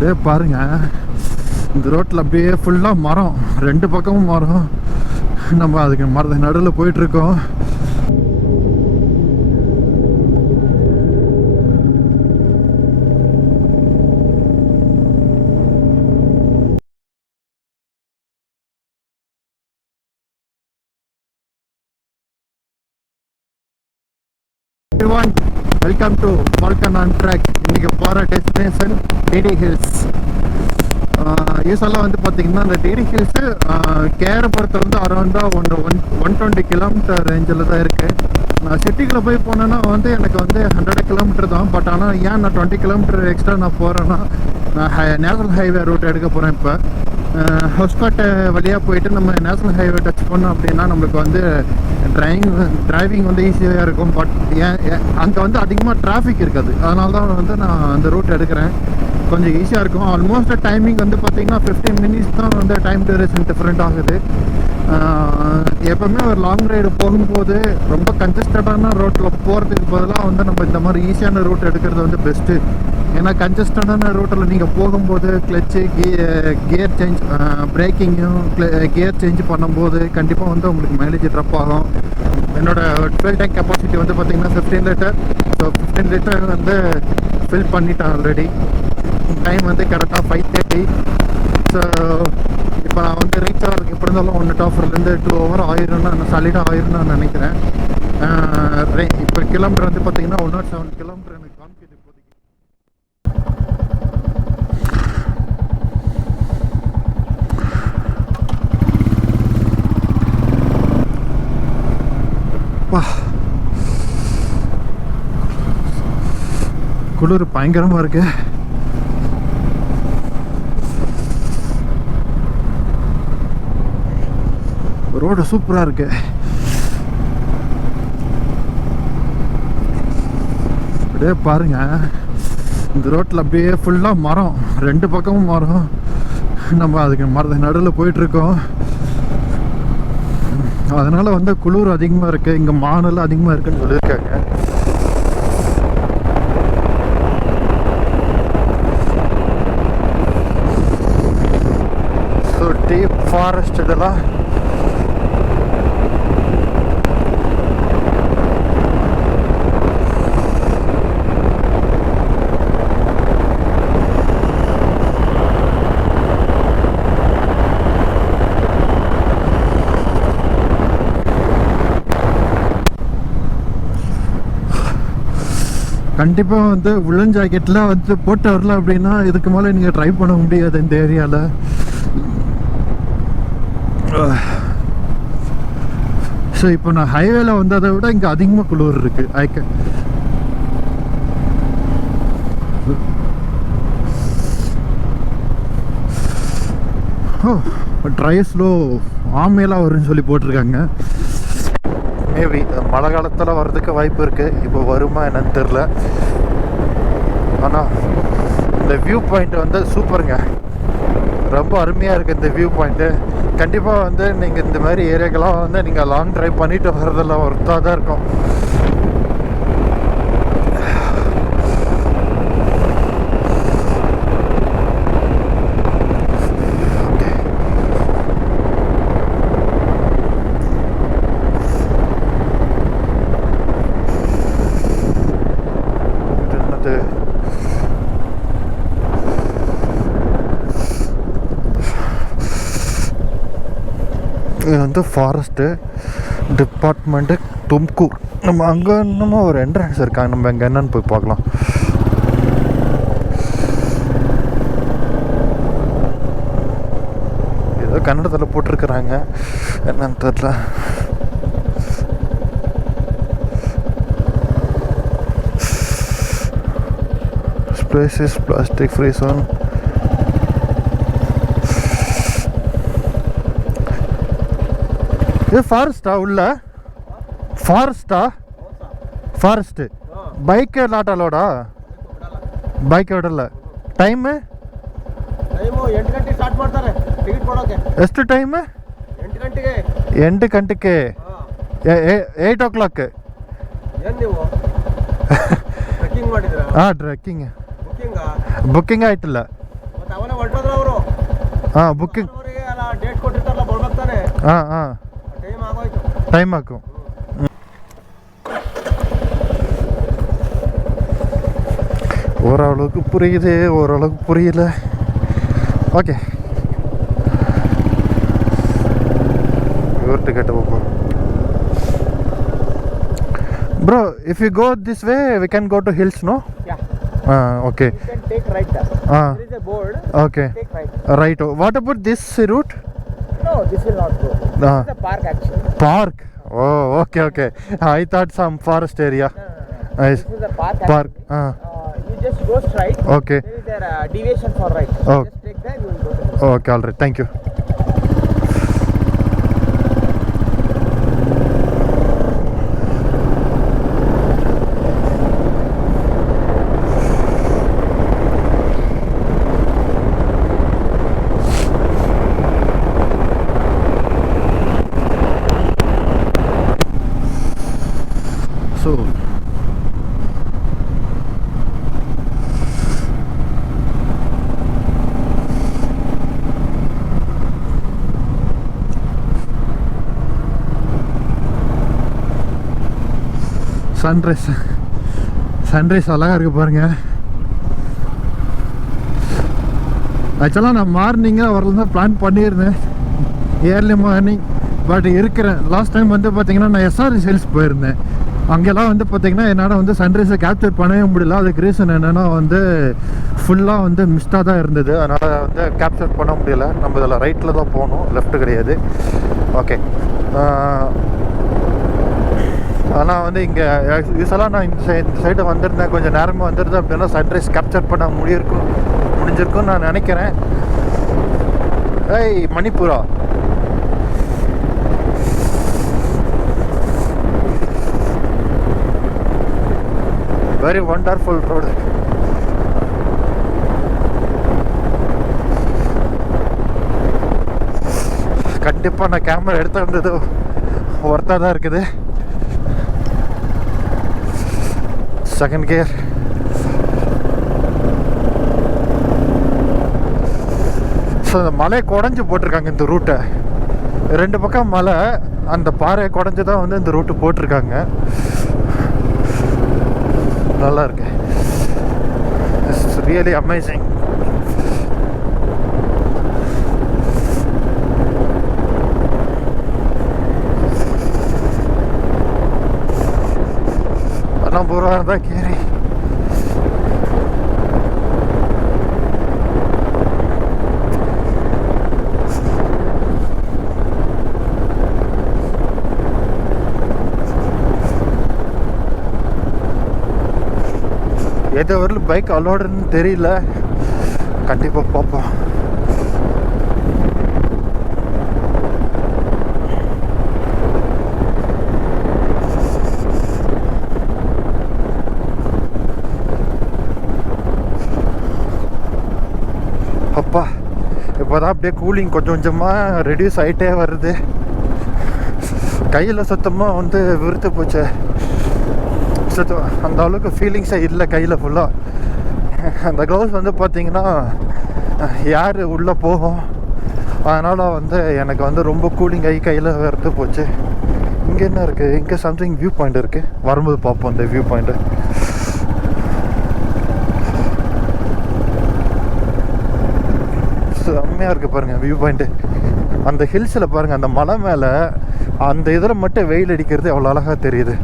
அப்படியே பாருங்க, இந்த ரோட்டில் அப்படியே ஃபுல்லாக மரம், ரெண்டு பக்கமும் மரம். நம்ம அதுக்கு மரத்து நடுவில் போயிட்டுருக்கோம். வெல்கம் டு வால்கன் ஆன் ட்ராக். இன்றைக்கி போகிற டெஸ்டினேஷன் டிடி ஹில்ஸ். யூஸ்வலாக வந்து பார்த்திங்கன்னா இந்த டிடி ஹில்ஸு கேரப்புறத்தில் வந்து அரௌண்டாக 120 கிலோமீட்டர் ரேஞ்சில் தான் இருக்குது. நான் சிட்டிக்குள்ளே போய் போனேன்னா வந்து எனக்கு வந்து 100 கிலோமீட்டர் தான். பட் ஆனால் ஏன் நான் 20 கிலோமீட்டர் எக்ஸ்ட்ரா நான் போகிறேன்னா, நான் நேஷனல் ஹைவே ரூட் எடுக்க போகிறேன். இப்போ ஹவுஸ்காட் வழியாக போயிட்டு நம்ம நேஷனல் ஹைவே டச் பண்ணோம் அப்படின்னா நம்மளுக்கு வந்து டிரைவிங் வந்து ஈஸியாக இருக்கும். பட் அங்கே வந்து அதிகமாக டிராஃபிக் இருக்காது. அதனால தான் வந்து நான் அந்த ரூட் எடுக்கிறேன். கொஞ்சம் ஈஸியாக இருக்கும். ஆல்மோஸ்ட் டைமிங் வந்து பார்த்திங்கன்னா 15 மினிட்ஸ் தான் வந்து டைம் டியூரேஷன் டிஃப்ரெண்ட் ஆகுது. எப்போவுமே ஒரு லாங் ரைடு போகும்போது ரொம்ப கன்ஜஸ்டடான ரோட்டில் போகிறதுக்கு பதிலாக வந்து நம்ம இந்த மாதிரி ஈஸியான ரூட் எடுக்கிறது வந்து பெஸ்ட்டு. ஏன்னா கன்ஜஸ்டடான ரூட்டில் நீங்கள் போகும்போது கிளச்சு கியர் சேஞ்ச், பிரேக்கிங்கும் கியர் சேஞ்ச் பண்ணும்போது கண்டிப்பாக வந்து உங்களுக்கு மைலேஜ் ட்ராப் ஆகும். என்னோடய ஃபில் டேங்க் கெப்பாசிட்டி வந்து பார்த்திங்கன்னா 15 லிட்டர். ஸோ 15 லிட்டர் வந்து ஃபில் பண்ணிட்டேன் ஆல்ரெடி. டைம் வந்து கரெக்டாக 5:30. ஸோ இப்போ நான் வந்து ரீச் ஆகிறதுக்கு எப்படி இருந்தாலும் 1.5 to 2 hours ஆயிரும்னு சாலிடாக ஆயிரும்னு நான் நினைக்கிறேன். இப்போ கிலோமீட்டர் வந்து பார்த்திங்கன்னா 107 கிலோமீட்டர் எனக்கு காமிக்குது இப்போதைக்கு. குளிர் பயங்கரமாக இருக்கு. ரோடு சூப்பராக இருக்கு. அப்படியே பாருங்க, இந்த ரோட்டில் அப்படியே ஃபுல்லாக மரம், ரெண்டு பக்கமும் மரம். நம்ம அதுக்கு மரத்து நடுவில் போயிட்டுருக்கோம். அதனால் வந்து குளிர் அதிகமாக இருக்குது. இங்கே மானெல்லாம் அதிகமாக இருக்குன்னு சொல்லியிருக்காங்க. ஸோ டீப் ஃபாரஸ்ட் இதெல்லாம். கண்டிப்பாக வந்து உலன் ஜாக்கெட்லாம் வந்து போட்டு வரல அப்படின்னா இதுக்கு மேலே நீங்கள் ட்ரை பண்ண முடியாது இந்த ஏரியாவில். ஸோ இப்போ நான் ஹைவேல வந்ததை விட இங்கே அதிகமாக குளிர் இருக்குது. ட்ரை ஸ்லோ ஆமையெல்லாம் வரும்னு சொல்லி போட்டிருக்காங்க. மேபி மழை காலத்தில் வர்றதுக்கு வாய்ப்பு இருக்குது. இப்போ வருமா என்னன்னு தெரில. ஆனால் இந்த வியூ பாயிண்ட் வந்து சூப்பருங்க, ரொம்ப அருமையாக இருக்குது இந்த வியூ பாயிண்ட்டு. கண்டிப்பாக வந்து நீங்கள் இந்த மாதிரி ஏரியாக்கெல்லாம் வந்து நீங்கள் லாங் ட்ரைவ் பண்ணிட்டு வர்றதெல்லாம் ஒர்த்தாக தான் இருக்கும். இது வந்து ஃபாரஸ்ட்டு டிபார்ட்மெண்ட்டு தும்கூர். நம்ம அங்கே இன்னமும் ஒரு என்ட்ரன்ஸ் இருக்காங்க. நம்ம அங்கே என்னன்னு போய் பார்க்கலாம். ஏதோ கன்னடத்தில் போட்டிருக்கிறாங்க, என்னன்னு தெரியல. Species plastic free zone. இது ஃபாரஸ்ட்டா? உள்ள ஃபாரஸ்ட்டா? ஃபாரஸ்ட்டு ಬೈಕ್ ಲಾಟ್ ಅಲೋಡಾ? ಬೈಕ್ ಹೊಡಲ್ಲ. ಟೈಮು 8 ಗಂಟೆಗೆ ಸ್ಟಾರ್ಟ್ ಮಾಡ್ತಾರೆ ಟಿಕೆಟ್ ಕೊಡೋಕೆ. ಎಷ್ಟು ಟೈಮು? 8 ಗಂಟೆಗೆ. 8 ಗಂಟೆಗೆ 8 o'clock. ಏನು ನೀವು ಟ್ರೆಕ್ಕಿಂಗ್ ಮಾಡಿದ್ರಾ? ಹಾಂ, ಟ್ರೆಕ್ಕಿಂಗ್. ಬುಕ್ಕಿಂಗಾ? ಬುಕ್ಕಿಂಗ್ ಆಯ್ತಲ್ಲ. ಮತ್ತೆ ಅವನೇ ಹೊರಟೋದ್ರು ಅವರು. ಬುಕ್ಕಿಂಗ್ ಅವರಿಗೆ ಅಲ್ಲ ಡೇಟ್ ಕೊಟ್ಟಿರ್ತಾರಲ್ಲ ಬರ್ಬೇಕು ತಾನೆ. ಟೈಮ್ ಆಗೋಯ್ತು. ಟೈಮ್ ಹಾಕು. ஓரளவுக்கு புரியுது, ஓரளவுக்கு புரியல. ஓகே, இவர்கிட்ட கேட்டு பார்ப்போம். Bro, if you go this way, we can go to hills, no? Yeah. Okay. You can take right there. There is a board. Okay. Take right. Right. What about this route? No, this will not go. This is a park actually. Park? Oh, okay, okay. I thought some forest area. No. Nice. This is a park Park. actually. You just go straight. Okay. There is a deviation for right. Oh. Just take that, you will go to the Okay, all right. Thank you. So sunrise அழகாக இருக்குது பாருங்க. ஆக்சுவலாக நான் மார்னிங்காக வரலாம் தான் plan பண்ணியிருந்தேன், early morning. But இருக்கிறேன். Last time வந்து பார்த்தீங்கன்னா நான் எஸ்ஆர்எஸ் ஹில்ஸ் போயிருந்தேன். அங்கெல்லாம் வந்து பார்த்தீங்கன்னா என்னால் வந்து சன்ரைஸை கேப்சர் பண்ணவே முடியல. அதுக்கு ரீசன் என்னென்னா வந்து ஃபுல்லாக வந்து மிஸ்டாக தான் இருந்தது. அதனால் வந்து கேப்சர் பண்ண முடியல. நம்ம இதில் ரைட்டில் தான் போகணும், லெஃப்ட்டு கிடையாது. ஓகே, ஆனால் வந்து இங்கே யூஸ்வலாக நான் இந்த சைடு வந்திருந்தேன், கொஞ்சம் நேரமாக வந்துருந்தேன் அப்படின்னா சன்ரைஸ் கேப்சர் பண்ண முடிஞ்சிருக்கும்னு நான் நினைக்கிறேன். ஏய் மணிப்பூரா, வெரி வண்டர்ஃபுல் ரோடு. கண்டிப்பாக நான் கேமரா எடுத்து வந்தது ஒர்த்தாக தான் இருக்குது. Second gear. ஸோ இந்த மலையை குடஞ்சி போட்டிருக்காங்க இந்த ரூட்டை. ரெண்டு பக்கம் மலை, அந்த பாறையை குடஞ்சி தான் வந்து இந்த ரூட்டு போட்டிருக்காங்க. நல்லா இருக்கு. It's really amazing. ஆனால் பூரா தான் கேரி. எது வரலும் பைக் அலோடுன்னு தெரியல. கண்டிப்பாக பார்ப்போம். அப்பா, இப்போதான் அப்படியே கூலிங் கொஞ்சம் கொஞ்சமாக ரெடியூஸ் ஆகிட்டே வருது. கையில் சுத்தமாக வந்து விருத்து போச்சு. அந்த அளவுக்கு ஃபீலிங்ஸே இல்லை கையில் ஃபுல்லாக. அந்த க்ளவுஸ் வந்து பார்த்திங்கன்னா யார் உள்ளே போகும், அதனால் வந்து எனக்கு வந்து ரொம்ப கூலிங் ஆகி கையில் விருத்து போச்சு. இங்கே என்ன இருக்குது? இங்கே சம்திங் வியூ பாயிண்ட் இருக்குது. வரும்போது பார்ப்போம் இந்த வியூ பாயிண்ட்டு. செம்மையாக இருக்குது பாருங்கள் வியூ பாயிண்ட்டு. அந்த ஹில்ஸில் பாருங்கள், அந்த மலை மேலே அந்த இதில் மட்டும் வெயில் அடிக்கிறது எவ்வளோ அழகாக தெரியுது.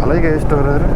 தலைக்கு வச்சுட்டு வர்றாரு.